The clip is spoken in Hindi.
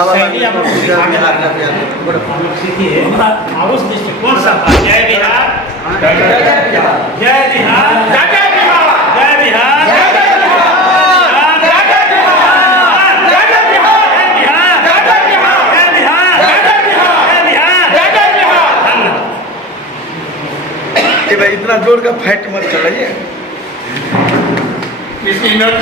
आवा शैली आप आउस डिस्ट्रिक्ट कौन सा जय बिहार जय बिहार जय बिहार जय बिहार जय बिहार भाई इतना जोर का फैट मत चलाइए।